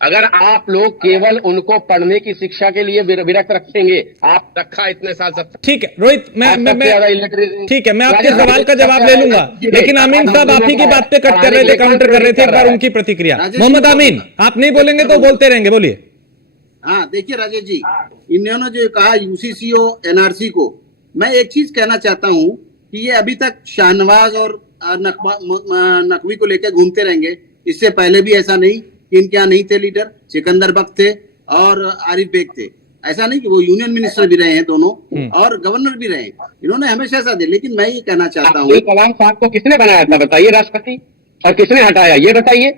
अगर आप लोग केवल उनको पढ़ने की शिक्षा के लिए विरक्त रखेंगे, आप रखा इतने साल सब ठीक है रोहित, मैं ठीक है, मैं आपके सवाल का जवाब ले लूंगा, लेकिन आमीन साहब आप ही की बात पे कट कर रहे थे, काउंटर कर रहे थे। एक बार उनकी प्रतिक्रिया। मोहम्मद आमीन, आप नहीं बोलेंगे तो बोलते रहेंगे, बोलिए। हाँ देखिए राजेश जी, इन्होंने जो कहा यूसीसी और एनआरसी को, मैं एक चीज कहना चाहता हूँ कि ये अभी तक शाहनवाज और नकवी को लेकर घूमते रहेंगे। इससे पहले भी ऐसा नहीं कि इनके यहाँ नहीं थे लीडर, सिकंदर बख्त थे और आरिफ बेग थे। ऐसा नहीं कि वो यूनियन मिनिस्टर भी रहे हैं दोनों और गवर्नर भी रहे, इन्होंने हमेशा ऐसा दे। लेकिन मैं ये कहना चाहता हूँ, अब्दुल कलाम साहब को किसने बनाया था बताइए राष्ट्रपति, और किसने हटाया ये बताइए।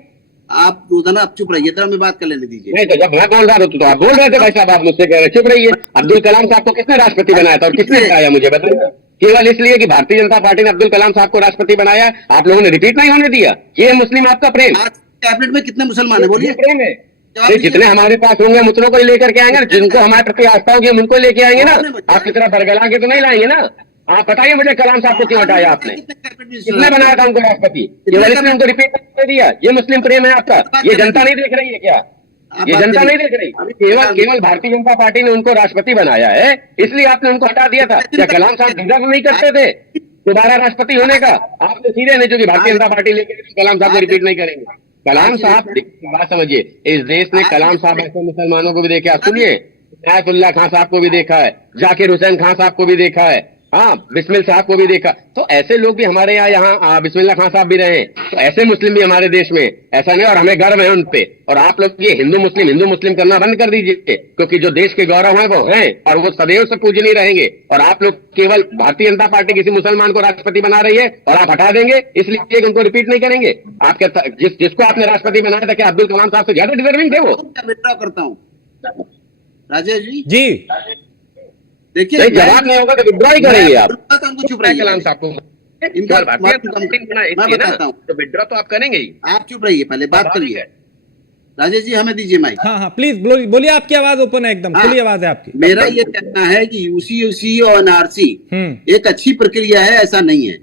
आप रोजाना आप चुप रहिए, तरह में बात कर लेने दीजिए। नहीं तो जब मैं बोल रहा था तो आप बोल रहे थे भाई साहब, आप मुझसे कह रहे चुप रहिए। अब्दुल कलाम साहब को किसने राष्ट्रपति बनाया था और किसने हटाया मुझे बताइए। केवल इसलिए कि भारतीय जनता पार्टी ने अब्दुल कलाम साहब को राष्ट्रपति बनाया, आप लोगों ने रिपीट नहीं होने दिया। ये मुस्लिम आपका प्रेम। कैबिनेट में कितने मुसलमान है बोलिए। प्रेम है, जितने हमारे पास होंगे हम उतनों को ही लेकर के आएंगे, जिनको हमारे प्रति आस्था होगी हम उनको लेके आएंगे ना। आपकी तरह बरगला के तो नहीं लाएंगे ना। आप बताइए मुझे कलाम साहब को क्यों हटाया आपने, किसने बनाया था उनको राष्ट्रपति। केवल इसने उनको रिपीट कर दिया। ये मुस्लिम प्रेम है आपका, ये जनता नहीं देख रही है क्या? ये जनता नहीं देख रही। केवल भारतीय जनता पार्टी ने उनको राष्ट्रपति बनाया है, इसलिए आपने उनको हटा दिया था। क्या कलाम साहब डिजर्व नहीं करते थे दोबारा राष्ट्रपति होने का? आपने सीधे नहीं, जो कि भारतीय जनता पार्टी लेके कलाम साहब को रिपीट नहीं करेंगे। कलाम साहब बात समझिए, इस देश ने कलाम साहब ऐसे मुसलमानों को भी देखा, सुनिए, इनायतुल्लाह खान साहब को भी देखा है, जाकिर हुसैन खान साहब को भी देखा है, हाँ बिस्मिल साहब को भी देखा। तो ऐसे लोग भी हमारे यहाँ बिस्मिल्लाह खान साहब भी रहे, तो ऐसे मुस्लिम भी हमारे देश में, ऐसा नहीं। और हमें गर्व है उन पे। और आप लोग ये हिंदू मुस्लिम करना बंद कर दीजिए, क्योंकि जो देश के गौरव है वो हैं और वो सदैव से पूजनीय रहेंगे। और आप लोग केवल भारतीय जनता पार्टी किसी मुसलमान को राष्ट्रपति बना रही है और आप हटा देंगे, इसलिए कि उनको रिपीट नहीं करेंगे। आपके जिसको आपने राष्ट्रपति बनाया था, क्या अब्दुल कलाम साहब से ज्यादा डिजर्विंग थे वो? विड्रॉ करता हूँ राजेश जी। देखिए जवाब नहीं होगा तो विड्रॉ ही करेंगे आप। चुप रहिए। कलाम साहब को मैं बताता हूँ, तो विड्रॉ तो आप करेंगे ही। आप चुप रहिए, पहले बात करिए। राजेश जी हमें दीजिए माइक। हाँ प्लीज बोलिए, आपकी आवाज ओपन है, एकदम खुली आवाज है आपकी। मेरा ये कहना है कि यूसी और एनआरसी एक अच्छी प्रक्रिया है, ऐसा नहीं है।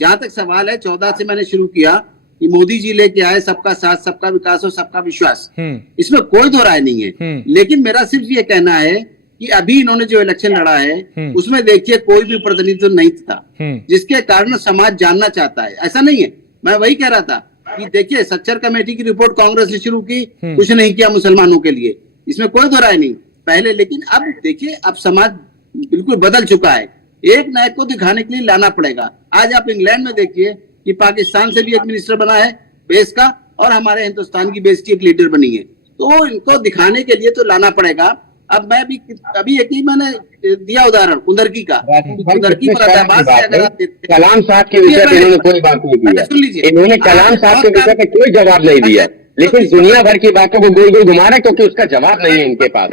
जहां तक सवाल है, 14 से मैंने शुरू किया कि मोदी जी लेके आए सबका साथ, सबका विकास और सबका विश्वास, इसमें कोई दो राय नहीं है। लेकिन मेरा सिर्फ ये कहना है कि अभी इन्होंने जो इलेक्शन लड़ा है उसमें देखिए कोई भी प्रतिनिधित्व नहीं था, जिसके कारण समाज जानना चाहता है। ऐसा नहीं है, मैं वही कह रहा था कि देखिए सच्चर कमेटी की रिपोर्ट कांग्रेस ने शुरू की, कुछ नहीं किया मुसलमानों के लिए, इसमें कोई दो राय नहीं पहले। लेकिन अब देखिए, अब समाज बिल्कुल बदल चुका है, एक नायक को दिखाने के लिए लाना पड़ेगा। आज आप इंग्लैंड में देखिए कि पाकिस्तान से भी एक मिनिस्टर बना है बेस का, और हमारे हिंदुस्तान की बेस की एक लीडर बनी है। तो इनको दिखाने के लिए तो लाना पड़ेगा। अब मैं भी अभी एक ही मैंने दिया उदाहरण कुंदरकी का, कुंदरकी पर अगर आप कलाम साहब के विषय पे इन्होंने कोई बात नहीं की, सुन लीजिए, इन्होंने कलाम साहब के विषय पे कोई जवाब नहीं दिया, लेकिन दुनिया भर की बातों को गोल गोल घुमा रहे क्योंकि उसका जवाब नहीं है इनके पास।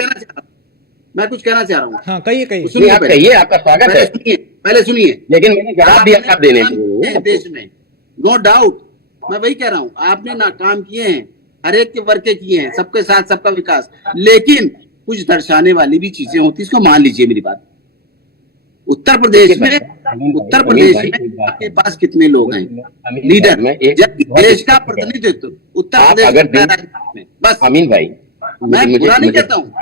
मैं कुछ कहना चाह रहा हूँ। हाँ कहिए आप कहिए, आपका स्वागत है। पहले सुनिए, लेकिन मैंने जवाब दिया आप देने देश में, नो डाउट, मैं वही कह रहा हूँ, आपने ना काम किए हैं, हर एक के वर्ग के किए हैं, सबके साथ सबका विकास, लेकिन कुछ दर्शाने वाली भी चीजें होती, इसको मान लीजिए मेरी बात। उत्तर प्रदेश में आपके पास कितने लोग हैं लीडर, देश का प्रतिनिधित्व उत्तर प्रदेश में, बस। अमीन भाई, मैं बुरा नहीं कहता हूँ,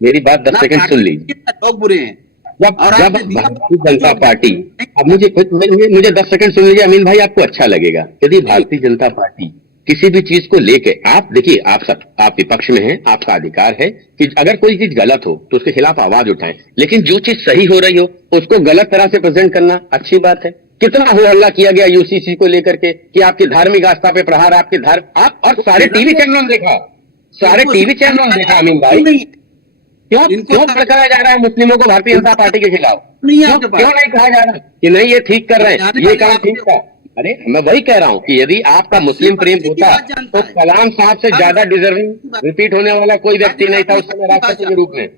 मेरी बात 10 सेकंड सुन लीजिए। लोग बुरे हैं। जब भारतीय जनता पार्टी, अब मुझे 10 सेकंड सुन लीजिए अमीन भाई, आपको अच्छा लगेगा। यदि भारतीय जनता पार्टी किसी भी चीज को लेके, आप देखिए, आप विपक्ष में हैं, आपका अधिकार है कि अगर कोई चीज गलत हो तो उसके खिलाफ आवाज उठाएं, लेकिन जो चीज सही हो रही हो उसको गलत तरह से प्रेजेंट करना अच्छी बात है। कितना हो हल्ला किया गया यूसीसी को लेकर के कि आपकी धार्मिक आस्था पे प्रहार, आपके आप और सारे टीवी चैनलों ने देखा, सारे टीवी चैनलों ने देखा अमीन भाई, क्यों भड़काया जा रहा है मुस्लिमों को भारतीय जनता पार्टी के खिलाफ? क्यों नहीं कहा जा रहा कि नहीं ये ठीक कर रहे हैं, ये काम ठीक था? अरे मैं वही कह रहा हूँ कि यदि आपका मुस्लिम प्रेम होता तो कलाम साहब से ज्यादा डिजर्विंग रिपीट होने वाला कोई व्यक्ति नहीं था उस समय राष्ट्रपति के रूप में,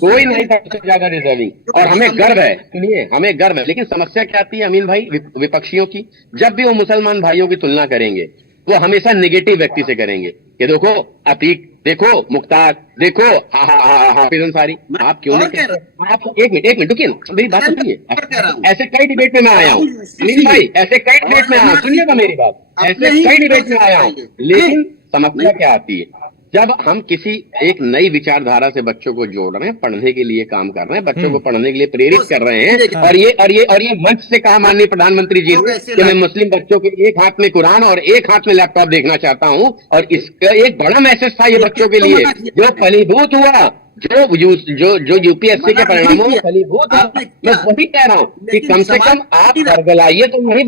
कोई नहीं था उससे ज्यादा डिजर्विंग। और हमें गर्व है, सुनिए, हमें गर्व है। लेकिन समस्या क्या आती है अमीन भाई विपक्षियों की, जब भी वो मुसलमान भाइयों की तुलना करेंगे वो हमेशा नेगेटिव व्यक्ति से करेंगे कि देखो अतीक, देखो मुख्तार, देखो हाफिज अंसारी। आप क्यों नहीं कह रहे? आप एक मिनट रुकिए, मेरी बात सुनिए। ऐसे कई डिबेट में मैं आया हूँ अमीन भाई, ऐसे कई डिबेट में आया हूँ, सुनिएगा मेरी बात, ऐसे कई डिबेट में आया हूँ। लेकिन समस्या क्या आती है, जब हम किसी एक नई विचारधारा से बच्चों को जोड़ रहे हैं, पढ़ने के लिए काम कर रहे हैं, बच्चों को पढ़ने के लिए प्रेरित कर रहे हैं, और ये मंच से कहा माननीय प्रधानमंत्री जी ने कि मैं मुस्लिम बच्चों के एक हाथ में कुरान और एक हाथ में लैपटॉप देखना चाहता हूं, और इसका एक बड़ा मैसेज था ये बच्चों के लिए जो फलीभूत हुआ, जो यूपीएससी के परिणामों में फलीभूत हुआ। मैं वही कह रहा हूँ कि कम से कम आप बरगलाइए तो नहीं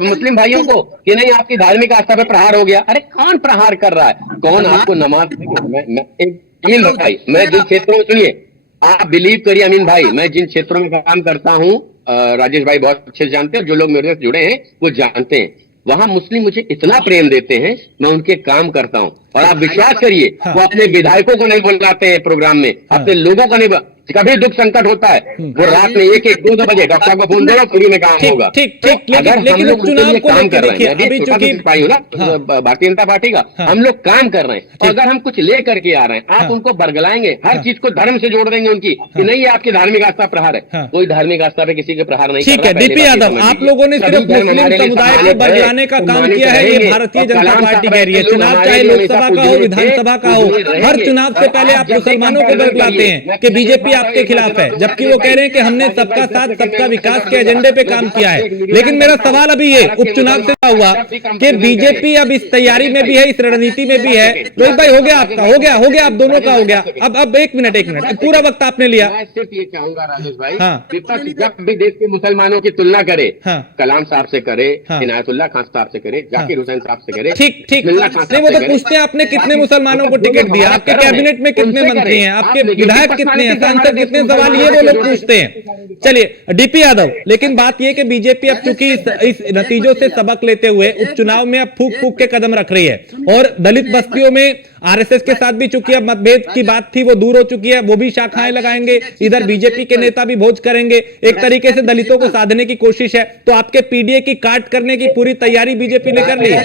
मुस्लिम भाइयों को कि नहीं आपकी धार्मिक आस्था पे प्रहार हो गया। अरे कौन प्रहार कर रहा है, कौन आपको नमाज, अमीन भाई मैं जिन क्षेत्रों में, सुनिए आप बिलीव करिए अमीन भाई, मैं जिन क्षेत्रों में काम करता हूँ, राजेश भाई बहुत अच्छे से जानते हैं, जो लोग मेरे से जुड़े हैं वो जानते हैं, वहां मुस्लिम मुझे इतना प्रेम देते हैं, मैं उनके काम करता हूं, और आप विश्वास करिए वो अपने विधायकों को नहीं बुलाते हैं प्रोग्राम में, अपने लोगों को नहीं, कभी दुख संकट होता है वो रात में 1-2 बजे डॉक्टर को फोन करो, फ्री में काम होगा। ठीक, अगर हम लोग उनके लिए काम कर रहे हैं, अभी चूंकि भारतीय जनता पार्टी का हम लोग काम कर रहे हैं, अगर हम कुछ ले करके आ रहे हैं, आप उनको बरगलाएंगे, हर चीज को धर्म से जोड़ देंगे उनकी कि नहीं ये आपकी धार्मिक आस्था प्रहार है, कोई धार्मिक आस्था पे किसी के प्रहार नहीं। ठीक है डीपी यादव, आप लोगों ने सिर्फ मुस्लिम समुदाय को बरगलाने का काम किया है, ये भारतीय जनता पार्टी कह रही है। चुनाव चाहे लोकसभा का हो, विधानसभा का हो, हर चुनाव से पहले आप मुसलमानों को बरगलाते हैं कि बीजेपी आपके खिलाफ है, जबकि वो कह रहे हैं कि हमने सबका साथ सबका विकास के एजेंडे पे काम किया है। लेकिन मेरा सवाल अभी ये उपचुनाव से हुआ कि बीजेपी अब इस तैयारी में भी है, इस रणनीति में भी है। रोहित भाई हो गया आपका, हो गया आप दोनों का हो गया। अब एक मिनट पूरा वक्त आपने लिया। मैं सिर्फ ये चाहूंगा राजेश भाई, विपक्ष जब भी देश के मुसलमानों की तुलना करे, कलाम साहब से करे, इनायतुल्लाह खान साहब से करे, जाकिर हुसैन साहब से करे, ठीक नहीं, वो तो पूछते हैं आपने कितने मुसलमानों को टिकट दिया, आपके कैबिनेट में कितने मंत्री हैं, आपके विधायक कितने हैं, सांसद कितने, सवाल ये वो लोग पूछते हैं। चलिए डीपी यादव, लेकिन बात यह कि बीजेपी अब चूंकि इस नतीजों से सबक लेते हुए उपचुनाव में अब फूक के कदम रख रही है, और दलित बस्तियों में आरएसएस के साथ भी चूंकि अब मतभेद की बात थी वो दूर हो चुकी है, वो भी शाखाएं लगाएंगे, इधर बीजेपी के नेता भी भोज करेंगे, एक तरीके से दलितों को साधने की कोशिश है। तो आपके पीडीए की काट करने की पूरी तैयारी बीजेपी ने कर ली है।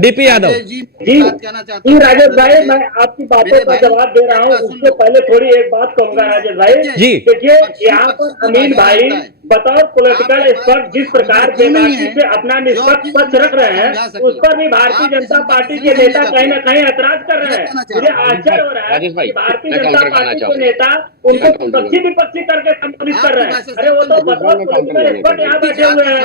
डीपी यादव जी राजेश भाई, मैं आपकी बातों का जवाब दे रहा हूँ, उससे पहले थोड़ी एक बात कहूंगा राजेश भाई जी। देखिए यहाँ पर अमीन भाई बतौर पॉलिटिकल एक्सपर्ट जिस प्रकार बेबाकी से अपना निष्पक्ष पक्ष रख रहे हैं, उस पर भी भारतीय जनता पार्टी के नेता कहीं न कहीं ऐतराज कर रहे हैं। मुझे आश्चर्य हो रहा है कि भारतीय जनता पार्टी के नेता उनको विपक्षी करके संबोधित कर रहे हैं। अरे वो तो बतौर पॉलिटिकल एक्सपर्ट यहाँ बैठे हुए हैं।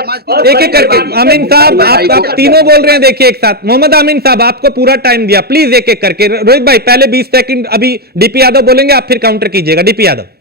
एक करके आमीन साहब, आप तीनों बोल रहे हैं, देखिए एक साथ। मोहम्मद आमीन साहब, आपको पूरा टाइम दिया, प्लीज एक करके। रोहित भाई पहले 20 सेकंड अभी डीपी यादव बोलेंगे, आप फिर काउंटर कीजिएगा। डीपी यादव